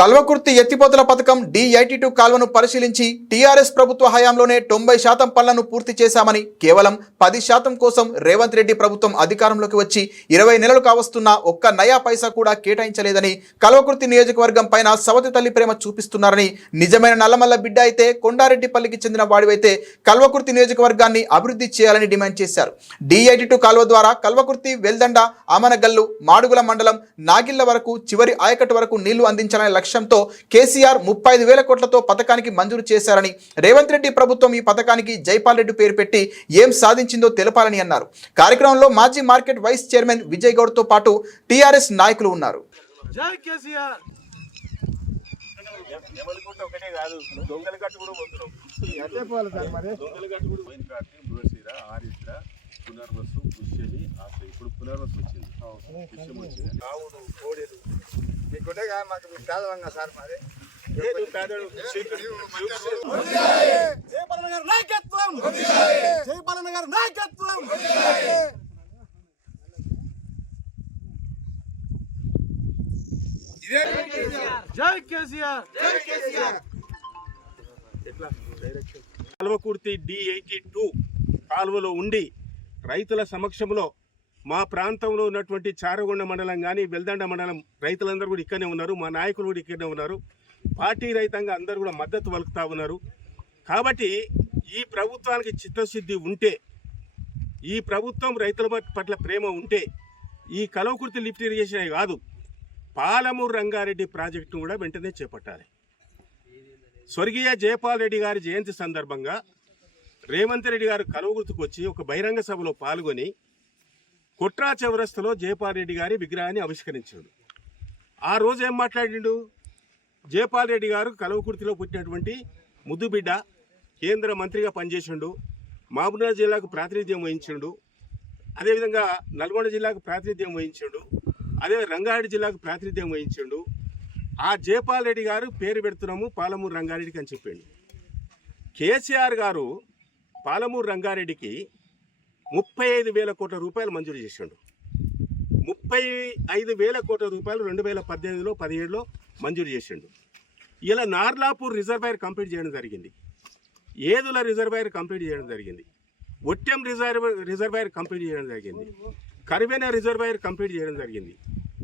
కల్వకుర్తి ఎత్తిపోతల పథకం D82 కాల్వను పరిశీలించి టీఆర్ఎస్ ప్రభుత్వ హయాంలోనే 90% పనులను పూర్తి చేశామని, కేవలం 10% కోసం రేవంత్ రెడ్డి ప్రభుత్వం అధికారంలోకి వచ్చి 20 నెలలు కావస్తున్నా ఒక్క నయా పైసా కూడా కేటాయించలేదని, కల్వకుర్తి నియోజకవర్గం పైన సవతి తల్లి ప్రేమ చూపిస్తున్నారని, నిజమైన నల్లమల్ల బిడ్డ అయితే కొండారెడ్డిపల్లికి చెందిన వాడివైతే కల్వకుర్తి నియోజకవర్గాన్ని అభివృద్ధి చేయాలని డిమాండ్ చేశారు. D82 కాల్వ ద్వారా కల్వకుర్తి, వెల్దండ, ఆమనగల్లు, మాడుగుల మండలం నాగిళ్ల వరకు చివరి ఆయకట్టు వరకు నీళ్లు అందించాలని లక్ష్యంతో కేసీఆర్ 35,000 కోట్లతో పథకానికి మంజూరు చేశారని, రేవంత్ రెడ్డి ప్రభుత్వం ఈ పథకానికి జైపాల్ రెడ్డి పేరు పెట్టి ఏం సాధించిందో తెలపాలని అన్నారు. కార్యక్రమంలో మాజీ market vice chairman Vijay Goud తో పాటు టీఆర్ఎస్ నాయకులు ఉన్నారు. జై కేసీఆర్. పునర్వసు పుష్యని ఆశ ఇప్పుడు పునర్వసు వచ్చింది. జై కేసీఆర్. కల్వకుర్తి D82 కాలువలో ఉండి రైతుల సమక్షంలో మా ప్రాంతంలో ఉన్నటువంటి చారగొండ మండలం కానీ, వెల్దండ మండలం రైతులందరూ కూడా ఇక్కడనే ఉన్నారు. మా నాయకులు కూడా ఇక్కడనే ఉన్నారు. పార్టీ రైతంగా అందరూ కూడా మద్దతు పలుకుతా ఉన్నారు. కాబట్టి ఈ ప్రభుత్వానికి చిత్తశుద్ధి ఉంటే, ఈ ప్రభుత్వం రైతుల పట్ల ప్రేమ ఉంటే, ఈ కల్వకుర్తి లిఫ్ట్ ఇరిగేషన్ కాదు, పాలమూరు రంగారెడ్డి ప్రాజెక్టును కూడా వెంటనే చేపట్టాలి. స్వర్గీయ జైపాల్ రెడ్డి గారి జయంతి సందర్భంగా రేవంత్ రెడ్డి గారు కల్వకుర్తికి వచ్చి ఒక బహిరంగ సభలో పాల్గొని కొట్రా చౌరస్తలో జైపాల్ రెడ్డి గారి విగ్రహాన్ని ఆవిష్కరించాడు. ఆ రోజు ఏం మాట్లాడిండు? జైపాల్ రెడ్డి గారు కల్వకుర్తిలో పుట్టినటువంటి ముద్దుబిడ్డ, కేంద్ర మంత్రిగా పనిచేసిండు, మహబూబ్నగర్ జిల్లాకు ప్రాతినిధ్యం వహించిండు, అదేవిధంగా నల్గొండ జిల్లాకు ప్రాతినిధ్యం వహించిండు, అదే రంగారెడ్డి జిల్లాకు ప్రాతినిధ్యం వహించిండు. ఆ జైపాల్ రెడ్డి గారు పేరు పెడుతున్నాము పాలమూరు రంగారెడ్డికి అని చెప్పాడు. కేసీఆర్ గారు పాలమూరు రంగారెడ్డికి 35,000 కోట్ల రూపాయలు మంజూరు చేసిండు. 35,000 కోట్ల రూపాయలు 2018లో 17లో మంజూరు చేసిండు. ఇలా నార్లాపూర్ రిజర్వాయర్ కంప్లీట్ చేయడం జరిగింది, ఏదుల రిజర్వాయర్ కంప్లీట్ చేయడం జరిగింది, ఒట్టెం రిజర్వాయర్ కంప్లీట్ చేయడం జరిగింది, కరివేన రిజర్వాయర్ కంప్లీట్ చేయడం జరిగింది,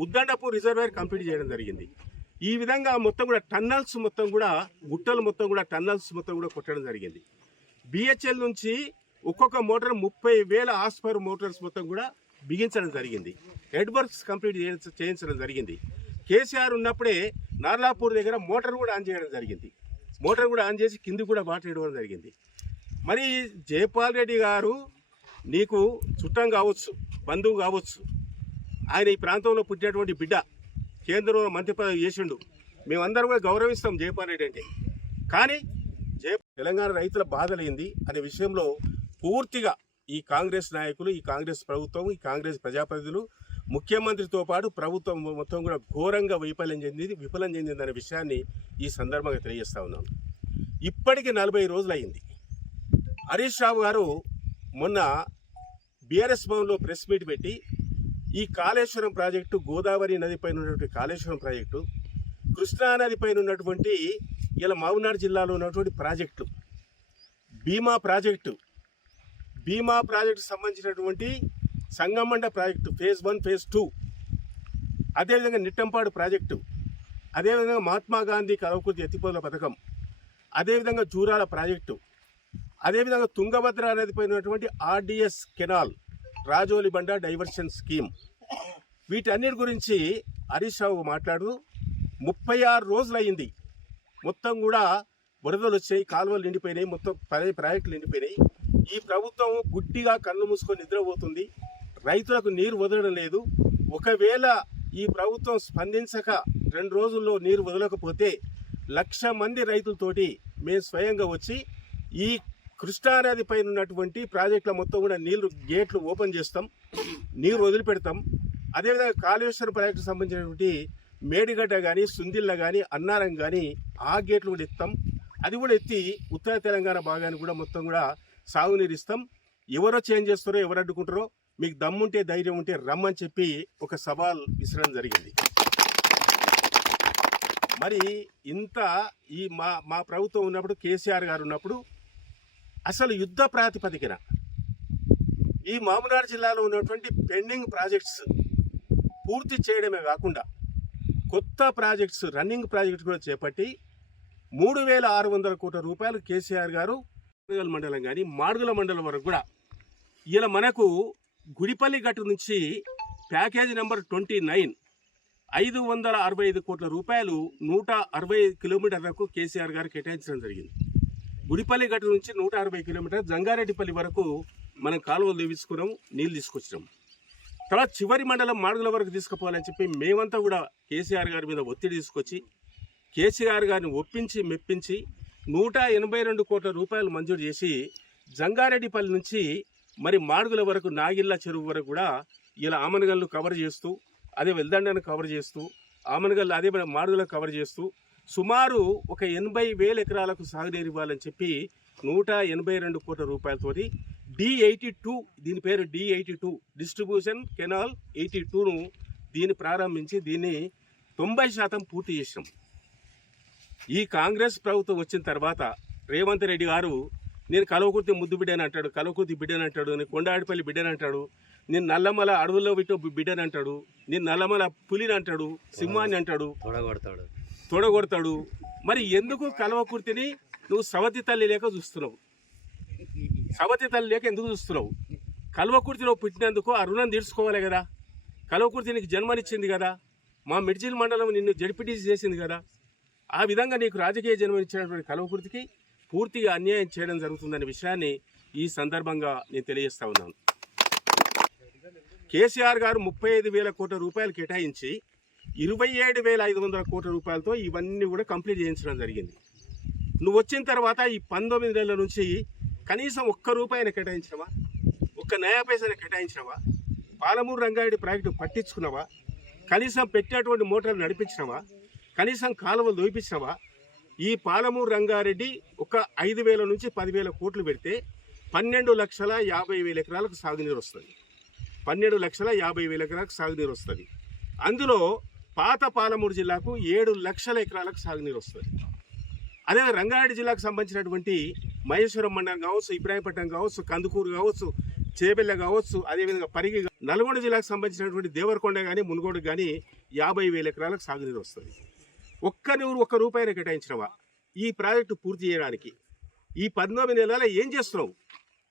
ఉద్దండపూర్ రిజర్వాయర్ కంప్లీట్ చేయడం జరిగింది. ఈ విధంగా మొత్తం కూడా టన్నల్స్ మొత్తం కూడా, గుట్టలు మొత్తం కూడా టన్నల్స్ మొత్తం కూడా కొట్టడం జరిగింది. BHL నుంచి ఒక్కొక్క మోటార్ 30,000 హార్స్పవర్ మోటార్స్ మొత్తం కూడా బిగించడం జరిగింది. హెడ్ వర్క్స్ కంప్లీట్ చేయించడం జరిగింది. కేసీఆర్ ఉన్నప్పుడే నార్లాపూర్ దగ్గర మోటార్ కూడా ఆన్ చేయడం జరిగింది. మోటార్ కూడా ఆన్ చేసి కింది కూడా వాటర్ ఇవ్వడం జరిగింది. మరి జైపాల్ రెడ్డి గారు నీకు చుట్టం కావచ్చు, బంధువు కావచ్చు, ఆయన ఈ ప్రాంతంలో పుట్టినటువంటి బిడ్డ, కేంద్రంలో మంత్రి పదవి చేసిండు, మేమందరం కూడా గౌరవిస్తాం జైపాల్ రెడ్డి అంటే. కానీ తెలంగాణ రైతుల బాధలైంది అనే విషయంలో పూర్తిగా ఈ కాంగ్రెస్ నాయకులు, ఈ కాంగ్రెస్ ప్రభుత్వం, ఈ కాంగ్రెస్ ప్రజాప్రతినిధులు, ముఖ్యమంత్రితో పాటు ప్రభుత్వం మొత్తం కూడా ఘోరంగా విఫలం చెందిందనే విషయాన్ని ఈ సందర్భంగా తెలియజేస్తా ఉన్నాను. ఇప్పటికి 40 రోజులు అయింది. హరీష్ రావు గారు మొన్న బీఆర్ఎస్ భవన్లో ప్రెస్ మీట్ పెట్టి ఈ కాళేశ్వరం ప్రాజెక్టు, గోదావరి నదిపైన ఉన్నటువంటి కాళేశ్వరం ప్రాజెక్టు, కృష్ణానదిపైన ఉన్నటువంటి ఇలా మహబూబ్నగర్ జిల్లాలో ఉన్నటువంటి ప్రాజెక్టులు, భీమా ప్రాజెక్టు సంబంధించినటువంటి సంగమండ ప్రాజెక్టు ఫేజ్ 1, ఫేజ్ 2, అదేవిధంగా నిట్టంపాడు ప్రాజెక్టు, అదేవిధంగా మహాత్మా గాంధీ కల్వకుర్తి ఎత్తిపోతల పథకం, అదేవిధంగా జూరాల ప్రాజెక్టు, అదేవిధంగా తుంగభద్ర నదిపైన ఉన్నటువంటి RDS కెనాల్, రాజోలి బండ డైవర్షన్ స్కీమ్, వీటన్నిటి గురించి హరీష్ రావు మాట్లాడుతూ 36 రోజులు అయింది, మొత్తం కూడా వరదలు వచ్చాయి, కాలువలు నిండిపోయినాయి, మొత్తం ప్రాజెక్టులు నిండిపోయినాయి. ఈ ప్రభుత్వం గుడ్డిగా కళ్ళు మూసుకొని నిద్రపోతుంది, రైతులకు నీరు వదలడం లేదు. ఒకవేళ ఈ ప్రభుత్వం స్పందించక 2 రోజుల్లో నీరు వదలకపోతే 1,00,000 మంది రైతులతోటి మేము స్వయంగా వచ్చి ఈ కృష్ణానది పైన ఉన్నటువంటి ప్రాజెక్టుల మొత్తం కూడా నీళ్లు గేట్లు ఓపెన్ చేస్తాం, నీరు వదిలిపెడతాం. అదేవిధంగా కాళేశ్వరం ప్రాజెక్టుకు సంబంధించినటువంటి మేడిగడ్డ కానీ, సుందిళ్ళ కానీ, అన్నారం కానీ ఆ గేట్లు కూడా ఎత్తాం. అది కూడా ఎత్తి ఉత్తర తెలంగాణ భాగాన్ని కూడా మొత్తం కూడా సాగునీరు ఇస్తాం. ఎవరో చేంజ్ చేస్తారో, ఎవరు అడ్డుకుంటారో, మీకు దమ్ముంటే ధైర్యం ఉంటే రమ్మని చెప్పి ఒక సవాల్ విసరడం జరిగింది. మరి ఇంత ఈ మా ప్రభుత్వం ఉన్నప్పుడు కేసీఆర్ గారు ఉన్నప్పుడు అసలు యుద్ధ ప్రాతిపదికన ఈ మామనాడు జిల్లాలో ఉన్నటువంటి పెండింగ్ ప్రాజెక్ట్స్ పూర్తి చేయడమే కాకుండా కొత్త ప్రాజెక్ట్స్ రన్నింగ్ ప్రాజెక్ట్స్ కూడా చేపట్టి 3,600 కోట్ల రూపాయలు కేసీఆర్ గారు మాడుగుల మండలం కానీ మాడుగుల మండలం వరకు కూడా ఇలా మనకు గుడిపల్లి గట్టు నుంచి ప్యాకేజీ నెంబర్ 29 565 కోట్ల రూపాయలు 160 కిలోమీటర్లకు కేసీఆర్ గారు కేటాయించడం జరిగింది. గుడిపల్లి గట్టు నుంచి 160 కిలోమీటర్ జంగారెడ్డిపల్లి వరకు మనం కాలువలు తీపించుకున్నాం, నీళ్ళు తీసుకొచ్చినాం. తర్వాత చివరి మండలం మాడుగుల వరకు తీసుకుపోవాలని చెప్పి మేమంతా కూడా కేసీఆర్ గారి మీద ఒత్తిడి తీసుకొచ్చి కేసీఆర్ గారిని ఒప్పించి మెప్పించి 182 కోట్ల రూపాయలు మంజూరు చేసి జంగారెడ్డిపల్లి నుంచి మరి మాడుగుల వరకు నాగిళ్ళ చెరువు వరకు కూడా ఇలా ఆమనగల్లు కవర్ చేస్తూ అదే వెల్దండను కవర్ చేస్తూ ఆమనగల్లు అదే మాడుగుల కవర్ చేస్తూ సుమారు ఒక 80,000 ఎకరాలకు సాగునీరు ఇవ్వాలని చెప్పి 182 కోట్ల రూపాయలతోటి D82 దీని పేరు D82 డిస్ట్రిబ్యూషన్ కెనాల్ 82ను దీన్ని ప్రారంభించి దీన్ని 90% పూర్తి చేసినాం. ఈ కాంగ్రెస్ ప్రభుత్వం వచ్చిన తర్వాత రేవంత్ రెడ్డి గారు నేను కల్వకుర్తి ముద్దు బిడ్డని అంటాడు, కల్వకుర్తి బిడ్డని అంటాడు, నేను కొండాడిపల్లి బిడ్డని అంటాడు, నేను నల్లమల అడవుల్లో విట్టు బిడ్డని అంటాడు, నేను నల్లమల పులిని అంటాడు, సింహాన్ని అంటాడు, తొడగొడతాడు. మరి ఎందుకు కల్వకుర్తిని నువ్వు సవతి తల్లి లేక చూస్తున్నావు? సవతి తల్లి లేక ఎందుకు చూస్తున్నావు? కల్వకుర్తిలో పుట్టినందుకు ఆ రుణం తీర్చుకోవాలి కదా. కల్వకుర్తి నీకు జన్మనిచ్చింది కదా, మా మిడ్జిల్ మండలం నిన్ను జడ్పీటీసీ చేసింది కదా. ఆ విధంగా నీకు రాజకీయ జన్మనిచ్చినటువంటి కల్వకుర్తికి పూర్తిగా అన్యాయం చేయడం జరుగుతుందనే విషయాన్ని ఈ సందర్భంగా నేను తెలియజేస్తా ఉన్నాను. కేసీఆర్ గారు 35,000 కోట్ల రూపాయలు కేటాయించి 27,500 కోట్ల రూపాయలతో ఇవన్నీ కూడా కంప్లీట్ చేయించడం జరిగింది. నువ్వు వచ్చిన తర్వాత ఈ 19 నెలల నుంచి కనీసం ఒక్క రూపాయిని కేటాయించినవా? ఒక్క నయా పైసని కేటాయించినవా? పాలమూరు రంగారెడ్డి ప్రాజెక్టు పట్టించుకున్నావా? కనీసం పెట్టేటువంటి మోటార్లు నడిపించినవా? కనీసం కాలువలు దోపించినవా? ఈ పాలమూరు రంగారెడ్డి ఒక 5,000 నుంచి 10,000 కోట్లు పెడితే 12,50,000 ఎకరాలకు సాగునీరు వస్తుంది. 12,50,000 ఎకరాలకు సాగునీరు వస్తుంది. అందులో పాత పాలమూరు జిల్లాకు 7 లక్షల ఎకరాలకు సాగునీరు వస్తుంది. అదే రంగారెడ్డి జిల్లాకు సంబంధించినటువంటి మహేశ్వరం మండలం కావచ్చు, ఇబ్రాహీంపట్నం కావచ్చు, కందుకూరు కావచ్చు, చేబెల్ల కావచ్చు, అదేవిధంగా పరిగి, నల్గొండ జిల్లాకు సంబంధించినటువంటి దేవరకొండ కానీ మునుగోడు కానీ 50,000 ఎకరాలకు సాగునీరు వస్తుంది. ఒక్క రూపాయిని కేటాయించినవా ఈ ప్రాజెక్టు పూర్తి చేయడానికి? ఈ 19 నెలల ఏం చేస్తున్నావు?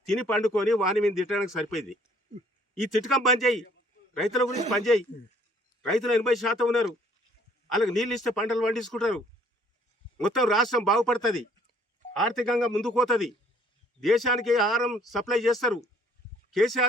తిని పండుకొని వాని మీద తిట్టడానికి సరిపోయింది. ఈ తిట్టకం పని చేయి, రైతుల గురించి పని చేయి. రైతులు 80% ఉన్నారు, వాళ్ళకి నీళ్ళు ఇస్తే పంటలు పండించుకుంటారు. మొత్తం రాష్ట్రం బాగుపడుతుంది, ఆర్థికంగా ముందుకు పోతుంది, దేశానికి ఆహారం సప్లై చేస్తారు. కేసీఆర్